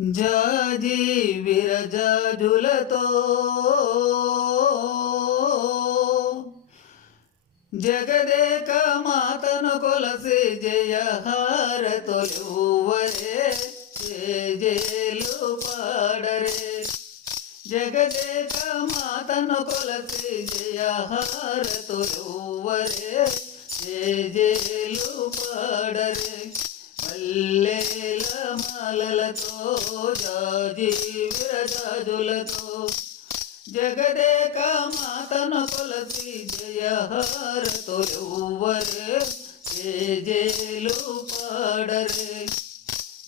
జాజి విరజాజులతో జగదేక మాతను కొలసి జయహారతొలువరే జేలు పాడరే జగదేక మాతను కొలసి జయహారతొలువరే జేలు పాడరే మల్లెల మాలలతో జాజి విరజాదులతో జగదేక మాతను కొలసి జయహారతొలువరే జేలు పాడరే.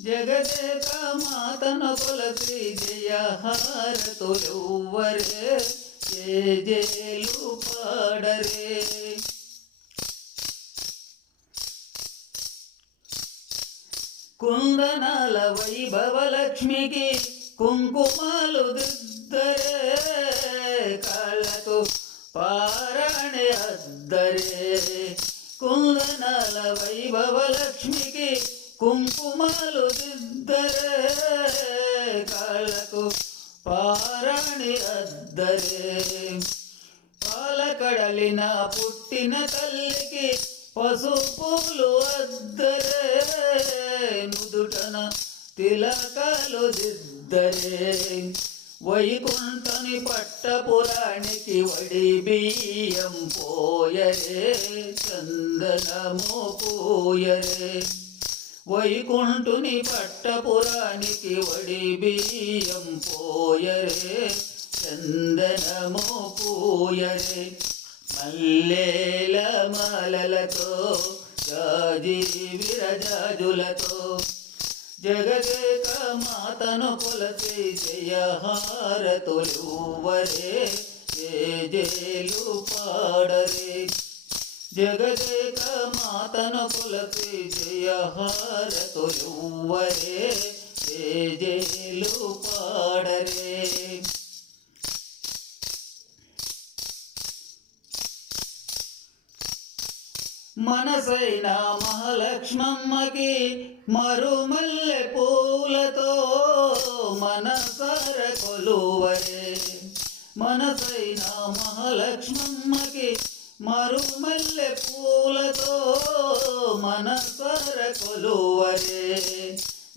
జగదేక మాతను కొలసి జయహారతొలువరే జేలు పాడరే. కుందనాల వైభవ లక్ష్మికి కుంకుమాలు దిద్దరే కాళ్ళకు పారాణి అద్దరే. కుందనాల వైభవ లక్ష్మికి కుంకుమాలు దిద్దరే కాళ్ళకు పారాణి అద్దరే. పాలకడలిన పుట్టిన తల్లికి పసుపులు అద్దరే నుదుటన తిలకాలు దిద్దరే. వైకుంఠని పట్టపురానికి వడి బియ్యం పోయరే చందనము పోయరే. వైకుంఠుని పట్టపురానికి వడి బియ్యం పోయరే చందనము పోయరే. మల్లేల మాలలతో జాజి విరజాజులతో. జగదేక మాతను కొలసి జయహారతొలువరే జేలు పాడరే. జగదేక మాతను కొలసి జయహారతొలువరే జేలు పాడరే. మనసైన మహాలక్ష్మమ్మకి మరుమల్లె పూలతో మనసార కొలువరే మనసైన మహాలక్ష్మమ్మకి మరుమల్లె పూలతో మనసార కొలువరే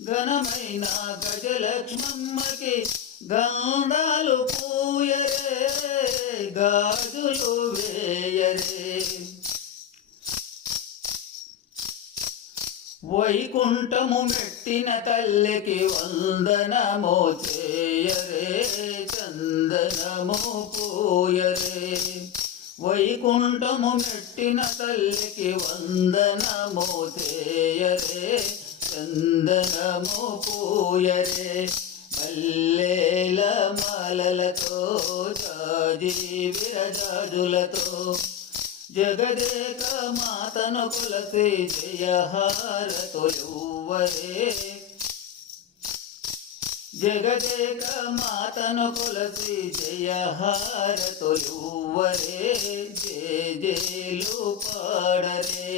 ఘనమైన గజలక్ష్మమ్మకి గాండాలు పూయరే గాజులు వేయరే. వైకుంఠము మెట్టిన తల్లికి వందనమో చేయరే చందనము పూయరే. వైకుంఠము మెట్టిన తల్లికి వందనమో చేయరే చందనము పూయరే. మల్లెల మాలలతో జాజి విరజాజులతో జగదేక మాతను కొలసి జయహారతులువరే జగదేక మాతను కులసి జయహారతులువరే జే జేలు పాడరే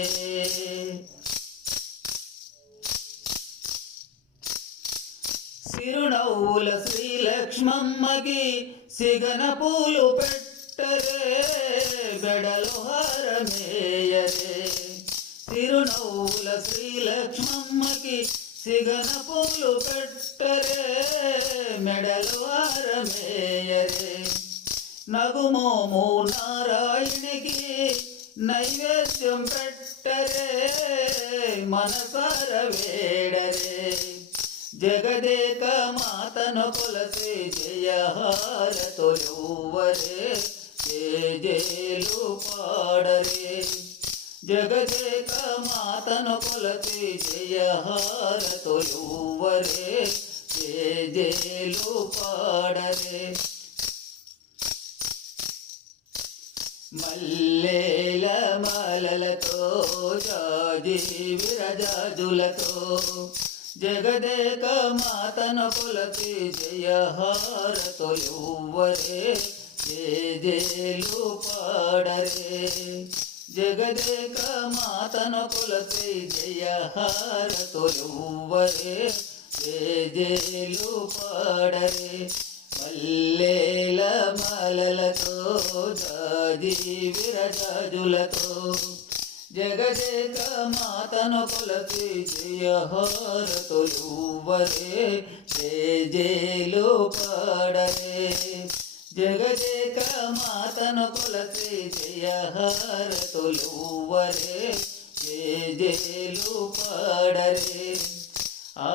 సిరునవ్వుల శ్రీలక్ష్మమ్మకి సిగన పూలు పెట్టరే బెడలు హారమేయరే తిరునవ్వుల శ్రీలక్ష్మమ్మకి సిగన పూలు పెట్టరే మెడలు హారమేయరే నగుమోము నారాయణికి నైవేద్యం పెట్టరే మనసార వేడరే జగదేక మాతను కొలసి జయహార తొలువరే. జేలు పాడరే? జగదేక మాతను కొలసి జయహారతొలువరే జేలు పాడరే? మల్లేల మాలలతో జాజి విరజాజులతో జగదేక మాతను కొలసి జయహారతొలువరే జయజేలు పాడరే. జగదేక మాతను కొలసి జయహారతొలువరే జేజేలు పాడరే. మల్లేల మలలతో జాది విరజాజులతో. జగదేక మాతను కొలసి జయహారతులువరే జేజేలు పాడరే. జగదేక మాతను కొలసి జయహారతులువరే జేజేలు పాడరే. ఆ